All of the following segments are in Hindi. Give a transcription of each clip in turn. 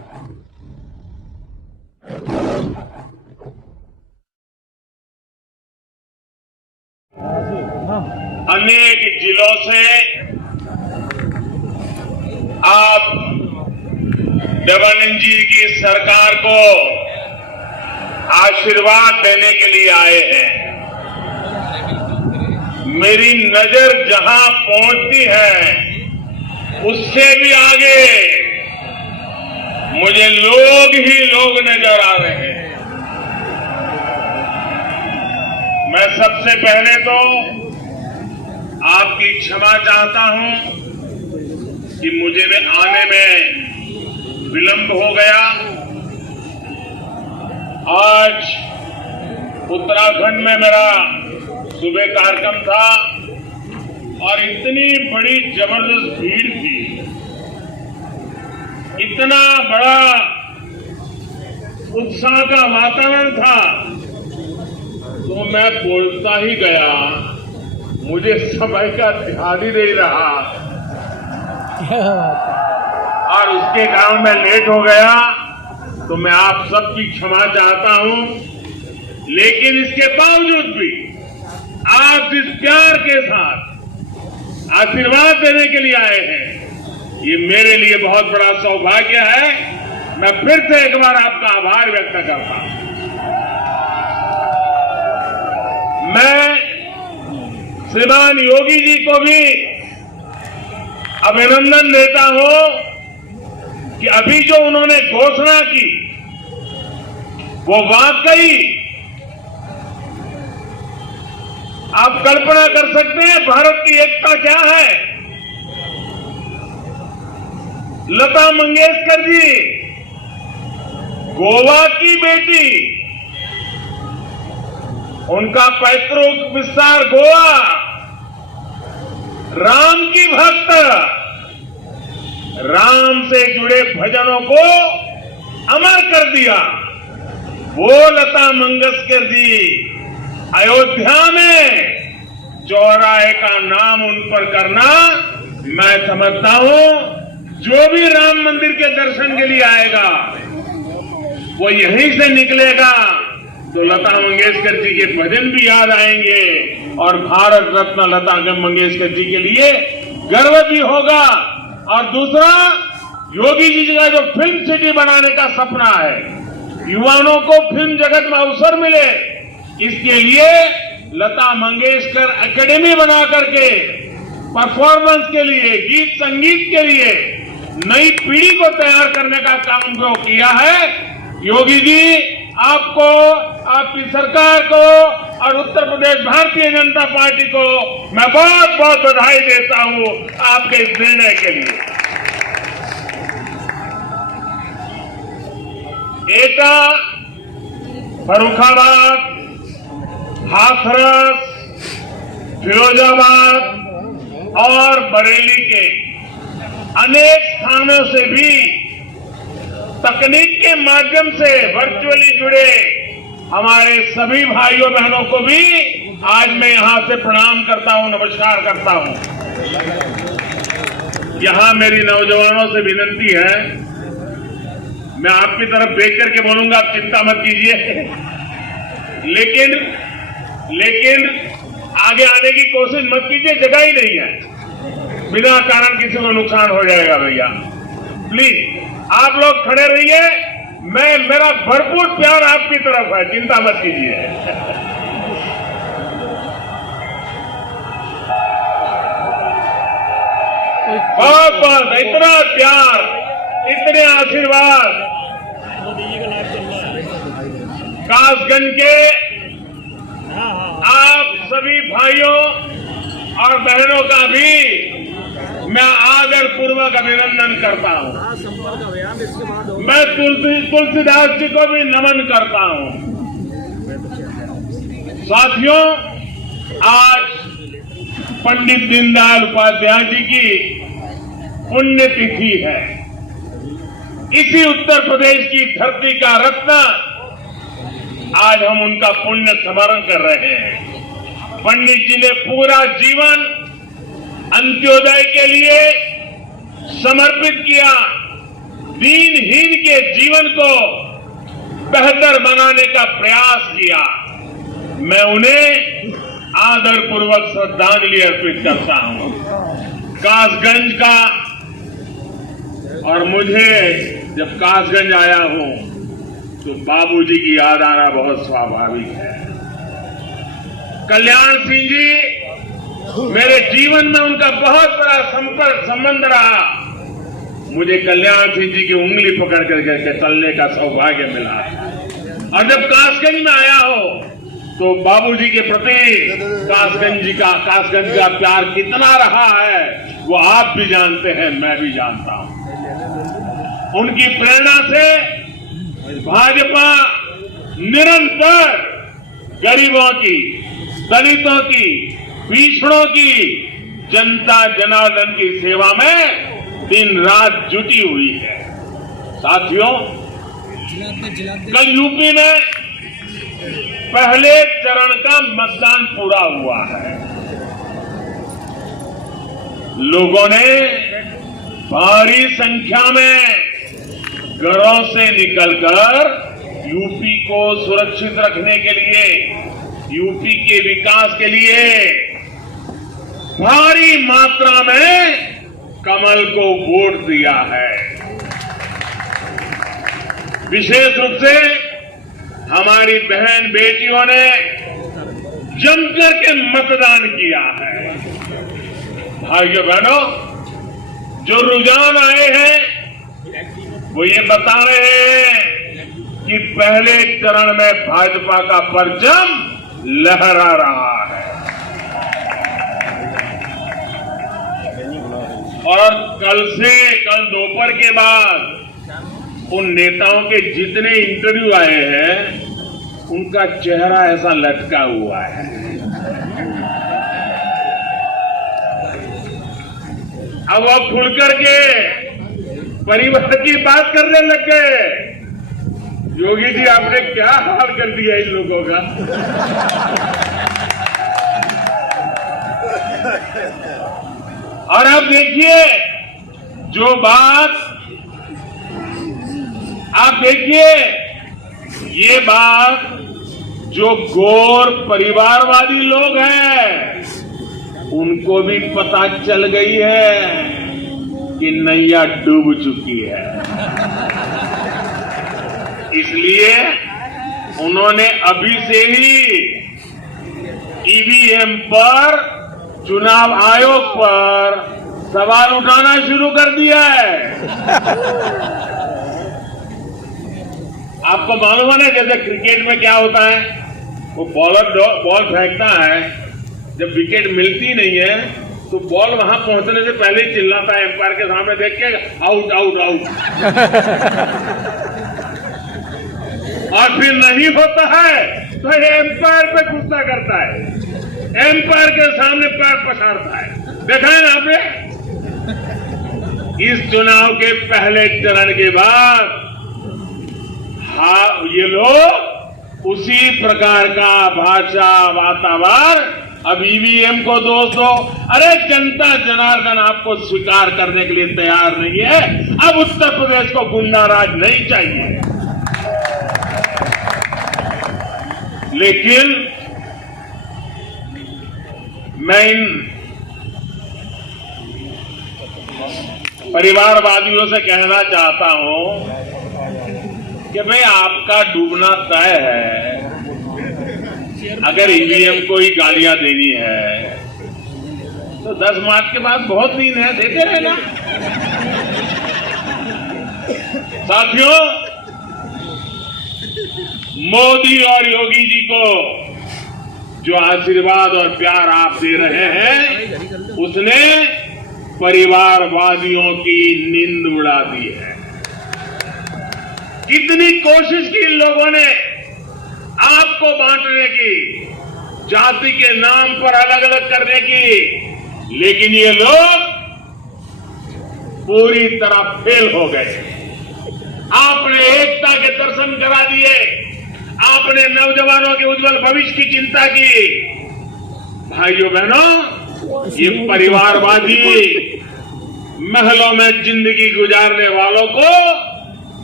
अनेक जिलों से आप देवानंद जी की सरकार को आशीर्वाद देने के लिए आए हैं। मेरी नजर जहां पहुंचती है उससे भी आगे मुझे लोग ही लोग नजर आ रहे हैं। मैं सबसे पहले तो आपकी क्षमा चाहता हूं कि मुझे आने में विलंब हो गया। आज उत्तराखंड में मेरा सुबह कार्यक्रम था और इतनी बड़ी जबरदस्त भीड़ थी, इतना बड़ा उत्साह का वातावरण था, तो मैं बोलता ही गया, मुझे समय का ध्यान ही नहीं रहा और उसके कारण मैं लेट हो गया। तो मैं आप सबकी क्षमा चाहता हूं, लेकिन इसके बावजूद भी आप जिस प्यार के साथ आशीर्वाद देने के लिए आए हैं, ये मेरे लिए बहुत बड़ा सौभाग्य है। मैं फिर से एक बार आपका आभार व्यक्त करता हूं। मैं श्रीमान योगी जी को भी अभिनंदन देता हूं कि अभी जो उन्होंने घोषणा की वो वाकई आप कल्पना कर सकते हैं भारत की एकता क्या है। लता मंगेशकर जी गोवा की बेटी, उनका पैतृक विस्तार गोवा, राम की भक्त, राम से जुड़े भजनों को अमर कर दिया। वो लता मंगेशकर जी अयोध्या में चौराहे का नाम उन पर करना, मैं समझता हूं जो भी राम मंदिर के दर्शन के लिए आएगा वो यहीं से निकलेगा तो लता मंगेशकर जी के भजन भी याद आएंगे और भारत रत्न लता मंगेशकर जी के लिए गर्व भी होगा। और दूसरा, योगी जी का जो फिल्म सिटी बनाने का सपना है, युवाओं को फिल्म जगत में अवसर मिले, इसके लिए लता मंगेशकर एकेडमी बना करके परफॉर्मेंस के लिए, गीत संगीत के लिए नई पीढ़ी को तैयार करने का काम जो किया है, योगी जी आपको, आपकी सरकार को और उत्तर प्रदेश भारतीय जनता पार्टी को मैं बहुत बहुत बधाई देता हूं आपके इस निर्णय के लिए। एटा, फर्रुखाबाद, हाथरस, फिरोजाबाद और बरेली के अनेक स्थानों से भी तकनीक के माध्यम से वर्चुअली जुड़े हमारे सभी भाइयों बहनों को भी आज मैं यहां से प्रणाम करता हूं, नमस्कार करता हूं। यहां मेरी नौजवानों से विनती है, मैं आपकी तरफ देख करके बोलूंगा, आप चिंता मत कीजिए, लेकिन आगे आने की कोशिश मत कीजिए, जगह ही नहीं है, बिना कारण किसी को नुकसान हो जाएगा। भैया प्लीज आप लोग खड़े रहिए, मेरा भरपूर प्यार आपकी तरफ है, चिंता मत कीजिए। बहुत बहुत इतना प्यार, इतने आशीर्वाद कासगंज के आप सभी भाइयों और बहनों का भी मैं आदर पूर्वक अभिनंदन करता हूं। मैं तुलसीदास जी को भी नमन करता हूं। साथियों, आज पंडित दीनदयाल उपाध्याय जी की पुण्यतिथि है। इसी उत्तर प्रदेश की धरती का रत्न आज हम उनका पुण्य स्मरण कर रहे हैं। पंडित जी ने पूरा जीवन अंत्योदय के लिए समर्पित किया, दीनहीन के जीवन को बेहतर बनाने का प्रयास किया। मैं उन्हें आदरपूर्वक श्रद्धांजलि अर्पित करता हूं। कासगंज का, और मुझे जब कासगंज आया हूं तो बाबूजी की याद आना बहुत स्वाभाविक है। कल्याण सिंह जी, मेरे जीवन में उनका बहुत बड़ा संपर्क संबंध रहा। मुझे कल्याण सिंह जी की उंगली पकड़ करके चलने का सौभाग्य मिला। और जब कासगंज में आया हो तो बाबूजी के प्रति कासगंज का प्यार कितना रहा है वो आप भी जानते हैं, मैं भी जानता हूं। उनकी प्रेरणा से भाजपा निरंतर गरीबों की, दलितों की, पिछड़ों की, जनता जनार्दन की सेवा में दिन रात जुटी हुई है। साथियों, कल यूपी में पहले चरण का मतदान पूरा हुआ है। लोगों ने भारी संख्या में घरों से निकलकर यूपी को सुरक्षित रखने के लिए, यूपी के विकास के लिए भारी मात्रा में कमल को वोट दिया है। विशेष रूप से हमारी बहन बेटियों ने जमकर के मतदान किया है। भाइयों बहनों, जो रुझान आए हैं वो ये बता रहे हैं कि पहले चरण में भाजपा का परचम लहरा रहा है। और कल दोपहर के बाद उन नेताओं के जितने इंटरव्यू आए हैं उनका चेहरा ऐसा लटका हुआ है। अब वो खुलकर के परिवार की बात करने लग गए। योगी जी, आपने क्या हाल कर दिया इन लोगों का। और अब देखिए, जो बात आप देखिए, ये बात जो गौर परिवारवादी लोग हैं उनको भी पता चल गई है कि नैया डूब चुकी है। इसलिए उन्होंने अभी से ही ईवीएम पर, चुनाव आयोग पर सवाल उठाना शुरू कर दिया है। आपको मालूम है ना, जैसे क्रिकेट में क्या होता है, वो बॉलर बॉल फेंकता है, जब विकेट मिलती नहीं है तो बॉल वहां पहुंचने से पहले ही चिल्लाता है एम्पायर के सामने देख के, आउट आउट आउट। और फिर नहीं होता है तो एम्पायर पे गुस्सा करता है, एम्पायर के सामने पैर पसारता है। देखा है ना आपने। इस चुनाव के पहले चरण के बाद ये लोग उसी प्रकार का भाषा वातावरण अब ईवीएम को दोष दो। अरे जनता जनार्दन आपको स्वीकार करने के लिए तैयार नहीं है। अब उत्तर प्रदेश को गुंडाराज नहीं चाहिए। लेकिन मैं इन परिवारवादियों से कहना चाहता हूं कि भाई, आपका डूबना तय है। अगर ईवीएम को ही गालियां देनी है तो 10 मार्च के बाद बहुत दिन है, देते रहना। साथियों, मोदी और योगी जी को जो आशीर्वाद और प्यार आप दे रहे हैं उसने परिवारवादियों की नींद उड़ा दी है। कितनी कोशिश की इन लोगों ने आपको बांटने की, जाति के नाम पर अलग अलग करने की, लेकिन ये लोग पूरी तरह फेल हो गए। आपने एकता के दर्शन करा दिए, आपने नौजवानों के उज्जवल भविष्य की चिंता की। भाइयों बहनों, ये परिवारवादी महलों में जिंदगी गुजारने वालों को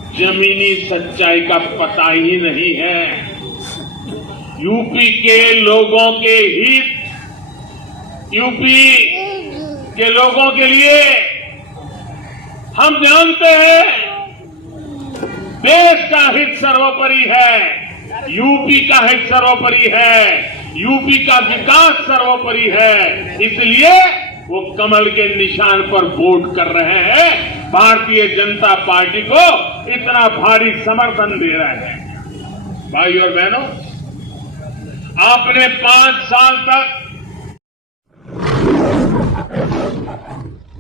जमीनी सच्चाई का पता ही नहीं है। यूपी के लोगों के हित, यूपी के लोगों के लिए हम जानते हैं देश का हित सर्वोपरि है, यूपी का हित सर्वोपरि है, यूपी का विकास सर्वोपरि है। इसलिए वो कमल के निशान पर वोट कर रहे हैं, भारतीय जनता पार्टी को इतना भारी समर्थन दे रहे हैं। भाई और बहनों, आपने 5 साल तक